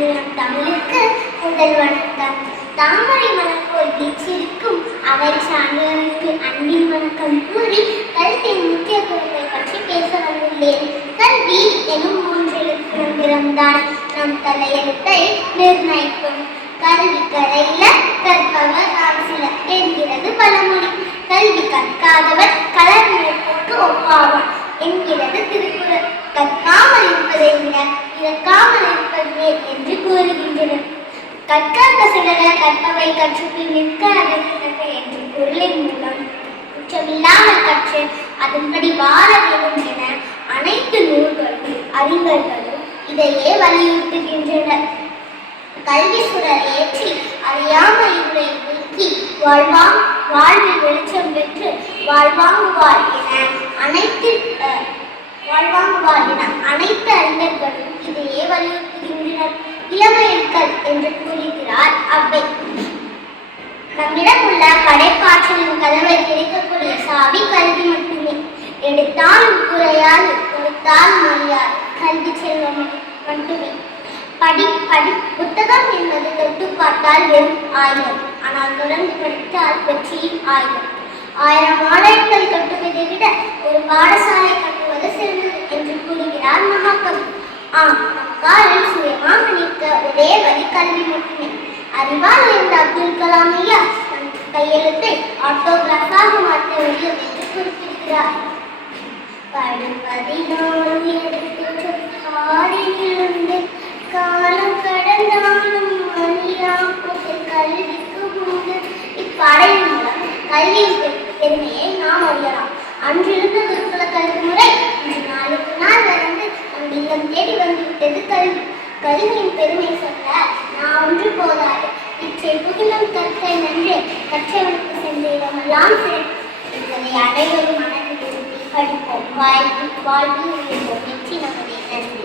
தமிழுக்கு தாமரை மலர்போல் வீச்சிருக்கும் அவை சாமியாருக்கு அன்பின் வணக்கம் கூறி கருத்தின் முக்கிய குழந்தை பற்றி பேச வந்துள்ளேன். கல்வி எனும் மூன்றெழுத்தின் பிறந்தான் நம் தலையெழுத்தை நிர்ணயிக்கும் கல்வி கரையில கற்பவர் நாம் என்கிறது பழமொழி. கல்வி கற்காதவர் கலர் நிலத்திற்கு ஒப்பாவான் என்கிறது திருக்குறள். கற்காமல் இருப்பதை விட இதற்காமல் இருப்பது என்று கூறுகின்றனர் கற்காத சிலர கற்பவை கற்றுக்கு நிற்க அதற்கு என்று பொருளின் மூலம். குற்றமில்லாமல் கற்று அதன்படி வாழ வேண்டும் என அனைத்து நூல்களும் அறிஞர்களும் இதையே வலியுறுத்துகின்றனர் கல்வி சுடர் ஏற்றி அறியாமல் இவரை நீக்கி வாழ்வாங் வாழ்வில் வெளிச்சம் பெற்று வாழ்வாங்குவார் என அனைத்து வாழ்வாங்குவார் என அனைத்து அறிஞர்களும் இதையே வலியுறுத்துகின்றனர் இளமையற்கள் என்று கூறுகிறார் அவ்வை. நம்மிடம் உள்ள படைப்பாற்றலின் கதவை திறக்கக்கூடிய சாவி கல்வி மட்டுமே. எடுத்தால் குறையால் கொடுத்தால் மொழியால் கல்வி செல்வம் மட்டுமே. படி படி புத்தகம் என்பது தொட்டு பார்த்தால் வெறும் ஆயுதம். ஆனால் தொடர்ந்து படித்தால் வெற்றியின் ஆயுதம். ஆயிரம் ஆலயங்கள் கட்டுவதை விட ஒரு பாடசாலை கட்டுவது சிறந்தது என்று கூறுகிறார் ஆம். காரணம் சுய நிற்க ஒரே வழி கல்வி மட்டுமே. அறிவால் இருந்த அப்துல் கலாம் ஐயா கையெழுத்தை ஆட்டோகிராஃபாக மாற்ற முடியும். வந்துவிட்டது கல்வி கல்வியின் பெருமை சொல்ல நான் ஒன்று போதாது. இச்சை புகிலும் கற்கை நன்று. கற்றவனுக்கு சென்ற இடமெல்லாம் சிறப்பு அனைவரும் மனதில் இருத்தி படிப்போம். வாழ்வில் வாழ்வில் உயர்வோம் வெற்றி நமது நன்றி